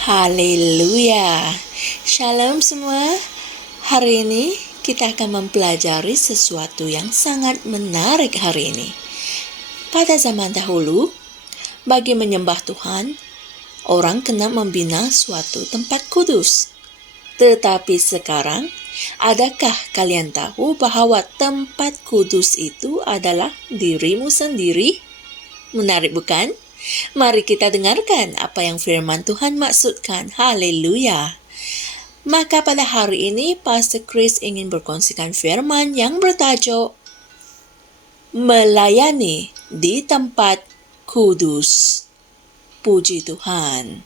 Haleluya. Shalom semua. Hari ini kita akan mempelajari sesuatu yang sangat menarik hari ini. Pada zaman dahulu, bagi menyembah Tuhan, orang kena membina suatu tempat kudus. Tetapi sekarang, adakah kalian tahu bahwa tempat kudus itu adalah dirimu sendiri? Menarik bukan? Mari kita dengarkan apa yang firman Tuhan maksudkan. Haleluya. Maka pada hari ini, Pastor Chris ingin berkongsikan firman yang bertajuk Melayani di Tempat Kudus. Puji Tuhan.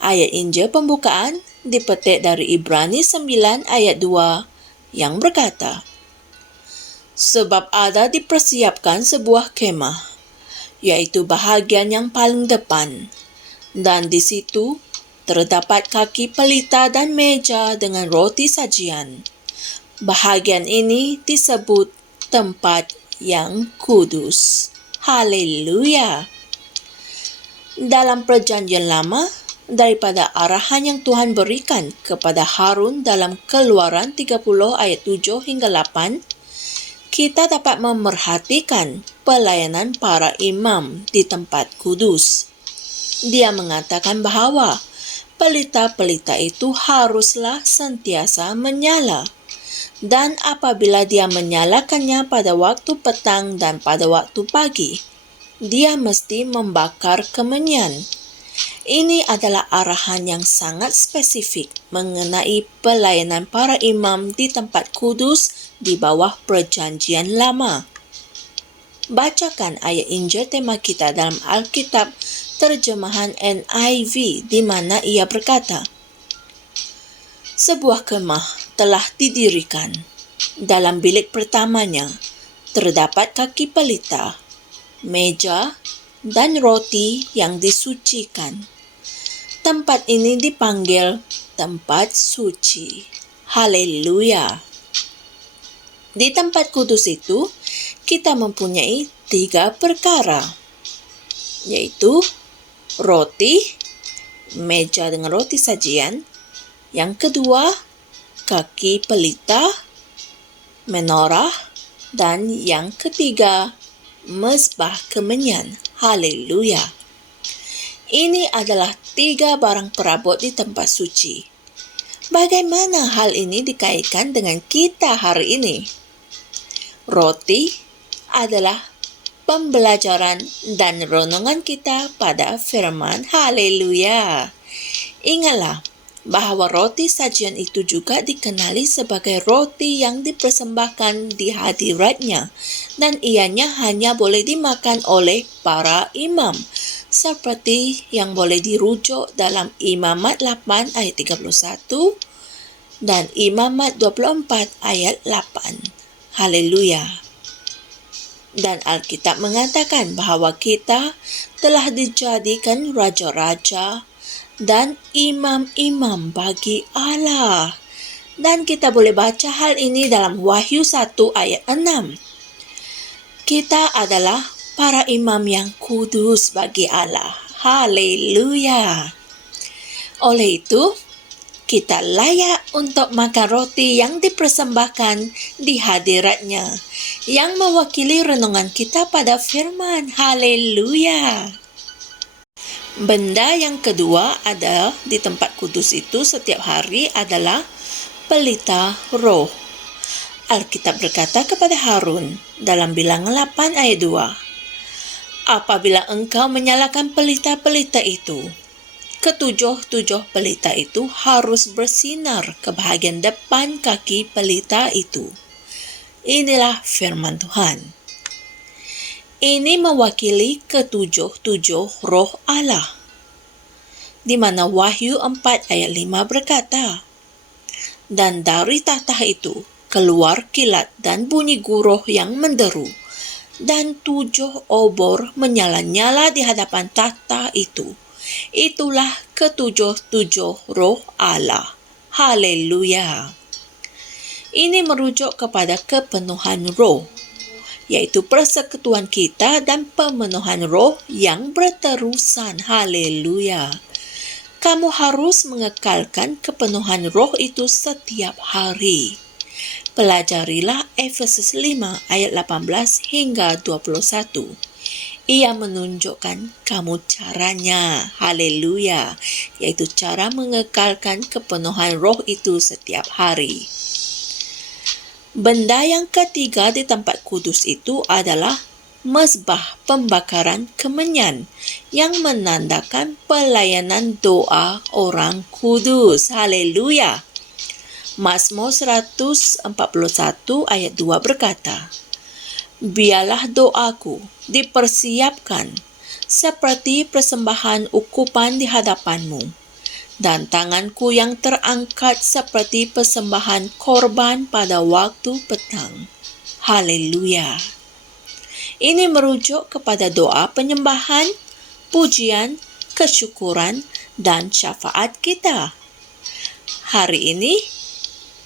Ayat Injil pembukaan dipetik dari Ibrani 9 ayat 2 yang berkata, sebab ada dipersiapkan sebuah kemah, yaitu bahagian yang paling depan, dan di situ terdapat kaki pelita dan meja dengan roti sajian. Bahagian ini disebut tempat yang kudus. Haleluya. Dalam Perjanjian Lama, daripada arahan yang Tuhan berikan kepada Harun dalam Keluaran 30 ayat 7 hingga 8, kita dapat memerhatikan pelayanan para imam di tempat kudus. Dia mengatakan bahawa pelita-pelita itu haruslah sentiasa menyala. Dan apabila dia menyalakannya pada waktu petang dan pada waktu pagi, dia mesti membakar kemenyan. Ini adalah arahan yang sangat spesifik mengenai pelayanan para imam di tempat kudus di bawah Perjanjian Lama. Bacakan ayat Injil tema kita dalam Alkitab terjemahan NIV di mana ia berkata, sebuah kemah telah didirikan. Dalam bilik pertamanya terdapat kaki pelita, meja, dan roti yang disucikan. Tempat ini dipanggil tempat suci. Haleluya. Di tempat kudus itu, kita mempunyai 3 perkara, yaitu roti, meja dengan roti sajian. Yang kedua, kaki pelita, menorah. Dan yang ketiga, mezbah kemenyan. Haleluya. Ini adalah 3 barang perabot di tempat suci. Bagaimana hal ini dikaitkan dengan kita hari ini? Roti adalah pembelajaran dan renungan kita pada firman. Haleluya. Ingatlah bahawa roti sajian itu juga dikenali sebagai roti yang dipersembahkan di hadiratnya, dan ianya hanya boleh dimakan oleh para imam, seperti yang boleh dirujuk dalam Imamat 8 ayat 31 dan Imamat 24 ayat 8. Haleluya. Dan Alkitab mengatakan bahawa kita telah dijadikan raja-raja dan imam-imam bagi Allah. Dan kita boleh baca hal ini dalam Wahyu 1 ayat 6. Kita adalah para imam yang kudus bagi Allah. Haleluya. Oleh itu, kita layak untuk makan roti yang dipersembahkan di hadiratnya, yang mewakili renungan kita pada firman. Haleluya. Benda yang kedua ada di tempat kudus itu setiap hari adalah pelita roh. Alkitab berkata kepada Harun dalam Bilangan 8 ayat 2, apabila engkau menyalakan pelita-pelita itu, ketujuh-tujuh pelita itu harus bersinar ke bahagian depan kaki pelita itu. Inilah firman Tuhan. Ini mewakili ketujuh-tujuh roh Allah, di mana Wahyu 4 ayat 5 berkata, dan dari tahta itu keluar kilat dan bunyi guruh yang menderu, dan 7 obor menyala-nyala di hadapan tahta itu. Itulah ketujuh-tujuh roh Allah. Haleluya. Ini merujuk kepada kepenuhan roh, yaitu persekutuan kita dan pemenuhan roh yang berterusan. Haleluya. kamu harus mengekalkan kepenuhan roh itu setiap hari. Pelajarilah Efesus 5 ayat 18 hingga 21. Ia menunjukkan kamu caranya, haleluya, yaitu cara mengekalkan kepenuhan roh itu setiap hari. Benda yang ketiga di tempat kudus itu adalah mezbah pembakaran kemenyan yang menandakan pelayanan doa orang kudus. Haleluya. Mazmur 141 ayat 2 berkata, biarlah doaku dipersiapkan seperti persembahan ukupan di hadapanmu, dan tanganku yang terangkat seperti persembahan korban pada waktu petang. Haleluya. Ini merujuk kepada doa penyembahan, pujian, kesyukuran, dan syafaat kita. Hari ini,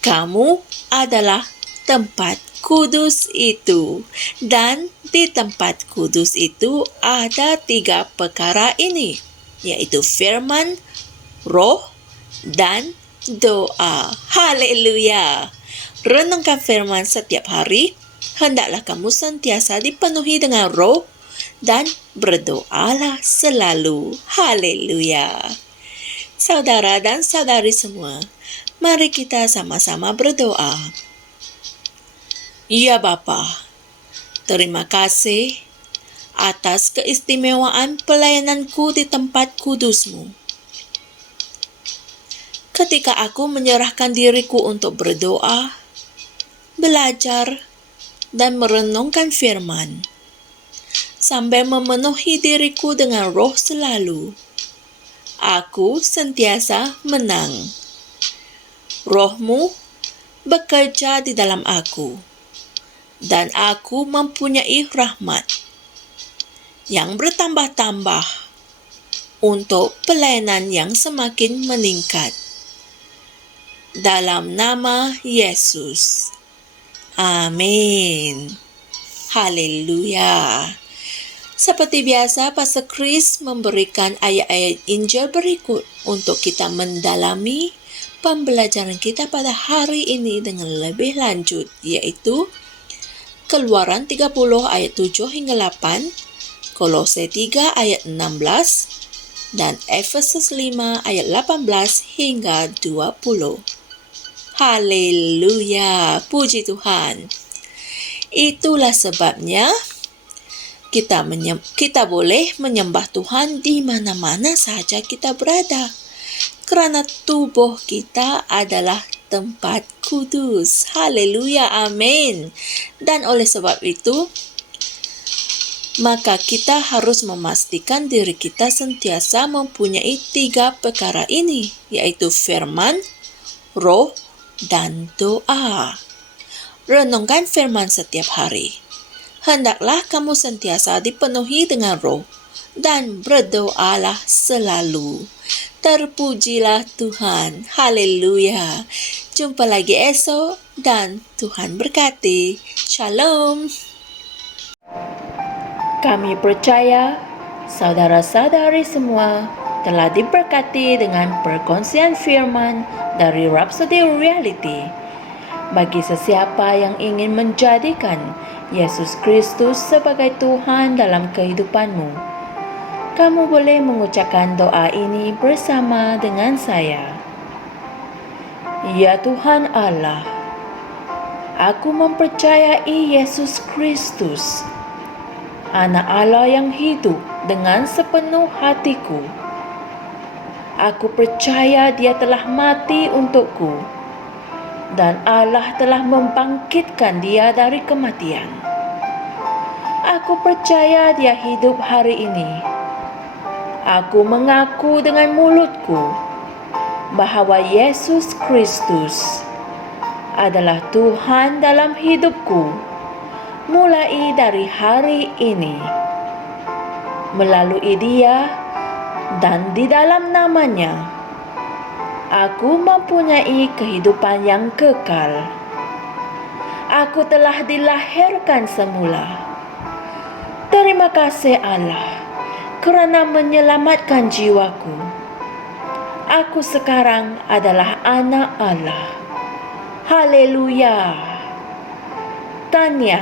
kamu adalah tempat kudus itu. Dan di tempat kudus itu ada 3 perkara ini, yaitu firman, roh, dan doa. Haleluya. Renungkan firman setiap hari. Hendaklah kamu sentiasa dipenuhi dengan roh dan berdoalah selalu. Haleluya. Saudara dan saudari semua, mari kita sama-sama berdoa. Ya Bapa, terima kasih atas keistimewaan pelayananku di tempat kudus-Mu. Ketika aku menyerahkan diriku untuk berdoa, belajar, dan merenungkan firman, sambil memenuhi diriku dengan roh selalu, aku sentiasa menang. Roh-Mu bekerja di dalam aku, dan aku mempunyai rahmat yang bertambah-tambah untuk pelayanan yang semakin meningkat. Dalam nama Yesus. Amin. Haleluya. Seperti biasa, Pastor Chris memberikan ayat-ayat Injil berikut untuk kita mendalami pembelajaran kita pada hari ini dengan lebih lanjut, yaitu Keluaran 30 ayat 7 hingga 8, Kolose 3 ayat 16, dan Efesus 5 ayat 18 hingga 20. Haleluya, puji Tuhan. Itulah sebabnya kita boleh menyembah Tuhan di mana-mana sahaja kita berada, kerana tubuh kita adalah tempat kudus. Haleluya, amin. Dan oleh sebab itu, maka kita harus memastikan diri kita sentiasa mempunyai 3 perkara ini, yaitu firman, roh, dan doa. Renungkan firman setiap hari. Hendaklah kamu sentiasa dipenuhi dengan roh dan berdoalah selalu. Terpujilah Tuhan. Haleluya. Jumpa lagi esok dan Tuhan berkati. Shalom. Kami percaya saudara-saudari semua telah diberkati dengan perkongsian firman dari Rhapsody Reality. Bagi sesiapa yang ingin menjadikan Yesus Kristus sebagai Tuhan dalam kehidupanmu, kamu boleh mengucapkan doa ini bersama dengan saya. Ya Tuhan Allah, aku mempercayai Yesus Kristus, Anak Allah yang hidup dengan sepenuh hatiku. Aku percaya Dia telah mati untukku, dan Allah telah membangkitkan Dia dari kematian. Aku percaya Dia hidup hari ini. Aku mengaku dengan mulutku bahwa Yesus Kristus adalah Tuhan dalam hidupku mulai dari hari ini. Melalui Dia dan di dalam nama-Nya, aku mempunyai kehidupan yang kekal. Aku telah dilahirkan semula. Terima kasih Allah kerana menyelamatkan jiwaku. Aku sekarang adalah anak Allah. Haleluya. Tanya,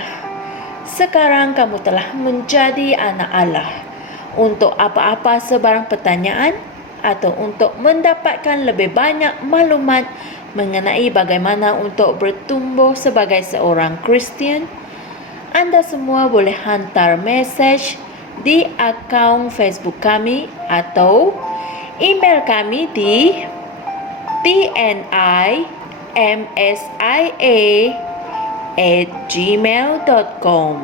sekarang kamu telah menjadi anak Allah. Untuk apa-apa sebarang pertanyaan atau untuk mendapatkan lebih banyak maklumat mengenai bagaimana untuk bertumbuh sebagai seorang Kristian, Anda semua boleh hantar mesej di akaun Facebook kami atau email kami di tnimsia@gmail.com.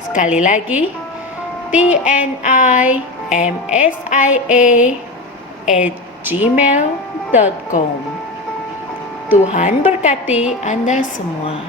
Sekali lagi, tnimsia@gmail.com. Tuhan berkati Anda semua.